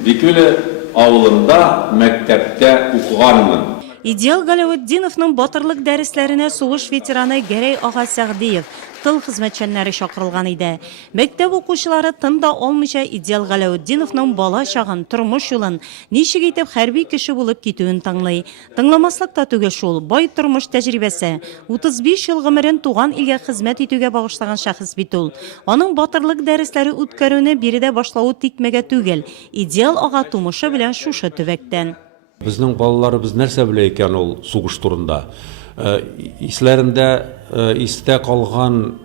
Бикөлі ауылында мәктәптә укыганмын. Идеал Галауетдиновның батырлык дәресләренә сугыш ветераны Гәрәй ага Сәгъдиев, тыл хезмәтчәннәре чакырылган иде. Мәктәп укучылары тында алмыйча Идеал Галауетдиновның бала чагын, тормыш юлын, ничек итеп хәрби кеше булып китүен тыңлый. Тыңламаслык та түгел шул, бай тормыш тәҗрибәсе. 35 ел гомерен туган илгә хезмәт итүгә багышлаган шәхес бит ул. Аның батырлык дәресләре үткәрүне биредә башлауы тикмәгә түгел. Идеал ага тумышы белән шушы төбәктән. Безнең балаларыбыз нәрсә белә икән ул сугыш турында? Исләрендә истә калган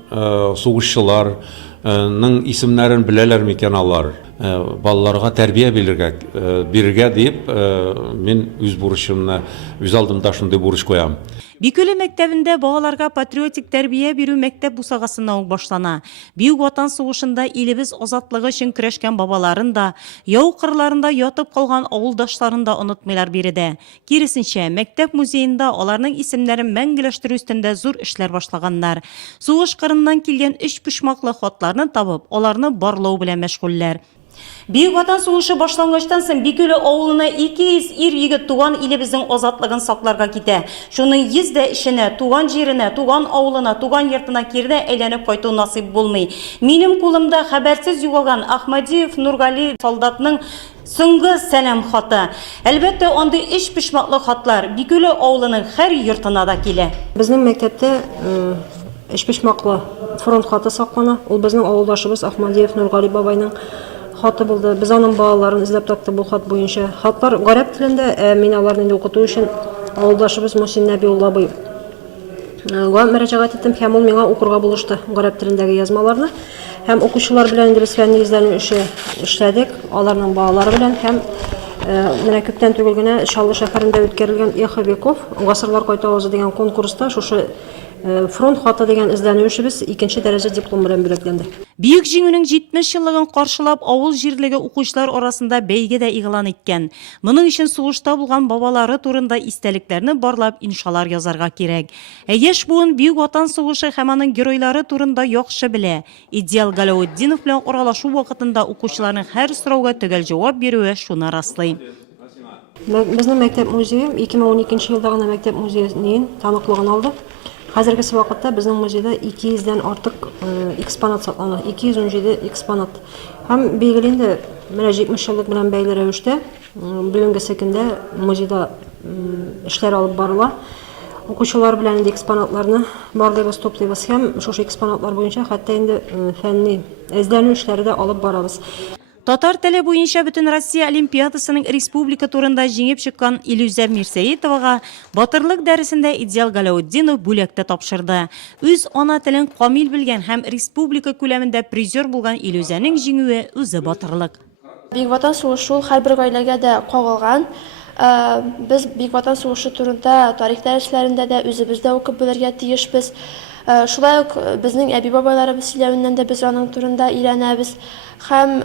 сугышчыларның исемнәрен беләләр микән алар? Балаларга тәрбия бирергә дип, мин үз бурычымны, үз алдымда шундый бурыч куям. Бикөле мәктәбендә балаларга патриотик тәрбия бирү мәктәп бусагасыннан ук башлана. Бөек Ватан сугышында илебез азатлыгы өчен көрәшкән бабаларын да, яу кырларында ятып калган авылдашларын да онытмыйлар биредә. Киресенчә, мәктәп музеенда аларның исемнәрен мәңгеләштерү өстендә зур эшләр башлаганнар. Сугыш кырыннан килгән 3 почмаклы хатларны табып, аларны барлау белән мәшгульләр. Бөек Ватан сугышы башлангачтан соң Бикөле авылына 200 ир-егет туган илебезнең азатлыгын сакларга китә. Шуның 100 дә эшенә, туган җиренә, туган авылына, туган йортына кирдә әйләнеп кайту насыйп булмый. Минем кулымда хәбәрсез югалган Ахмадиев Нургали солдатның соңгы сәлам хаты. Әлбәттә, андый 3 почмаклы хатлар Бикөле авылының һәр йортына да килә. Безнең мәктәптә 3 почмаклы фронт хаты саклана. Ул безнең авылдашыбыз Ахмадиев Нургали бабайның хаты булды. Без аның балаларын эзләп таптык бу хат буенча. Хатлар гарәп телендә, мин аларны укыту өчен авылдашыбыз Мусин Нәбиулла абый мөрәҗәгать иттем һәм ул миңа укырга булышты гарәп телендәге язмаларны. Һәм укучылар белән инглиз фәнни эзләнү эшләдек, аларның балалары белән һәм менә күптән түгел генә Чаллы шәһәрендә үткәрелгән Эхо веков гасырлар кайта авызы дигән конкурста шушы фронт хаты дигән эзләнүчебез 2нче дәрәҗә диплом белән бүләкләнде. Бөек җиңүнең 70 еллыгын каршылап авыл җирлеге укучылар арасында бәйге дә игълан иткән. Моның өчен сугышта булган бабалары турында истәлекләрне барлап иншалар язарга кирәк. Яшь буын Бөек Ватан сугышы һәм аның геройлары турында яхшы белә. Идеал Галауетдинов белән аралашу вакытында укучыларның һәр сорауга төгәл җавап бирүе шуны раслый. Безнең мәктәп музее 2012 елда гына мәктәп музеенең таныклыгын алды. Хәзерге вакытта безнең музейда 200-дән артык экспонат саклана, 217 экспонат. Һәм билгеле инде, менә 70 еллык белән бәйле рәвештә бүгенге көндә музейда эшләр алып барыла. Укучылар белән инде экспонатларны барлыгыбыз туплыйбыз һәм шушы экспонатлар буенча хәтта инде фәнни эзләнү эшләре дә алып барабыз. Татар теле буенча бөтен Россия олимпиадасының республика турында җиңеп чыккан Илүзә Мирсәетовага батырлык дәресендә Идеал Галауетдинов бүләкте тапшырды. Үз ана телен камил белгән һәм республика күләмендә призер булган Илүзәнең җиңүе үзе батырлык. Бөек Ватан сугышы һәрбер гаиләгә дә кагылган. Без Бөек Ватан сугышы турында тарих дәресләрендә дә үзебездә укып белергә тиешбез. Шулай ук безнең әби-бабайларыбыз сөйләвеннән дә без аның турында өйрәнәбез. Һәм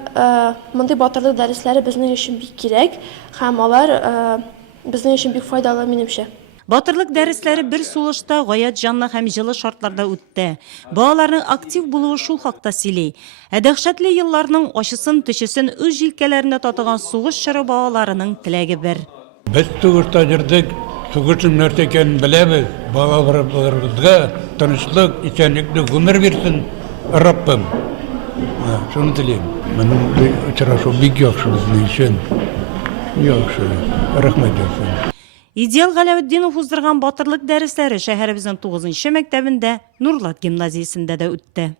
мондый батырлык дәресләре безнең өчен бик кирәк һәм алар безнең өчен бик файдалы минемчә. Батырлык дәресләре бер сулышта гаять җанлы һәм җылы шартларда үтте. Балаларның актив булуы шул хакта сөйли. Дәһшәтле елларның ачысын, төчесен үз җилкәләрендә татыган сугыш чоры балаларының теләге бер. Без сугышта җирдек, сугышның нәрсә икәнен беләбез. Балаларыбызга тынычлык, исәнлекне гомер бирсен, Раббым. Шуны телим. Менә очрашу бик яхшы безнең өчен. Яхшы. Рәхмәт язсын. Идеал Галауетдинов уздырган батырлык дәресләре шәһәребезнең 9нчы мәктәбендә Нурлат гимназиясендә дә үтте.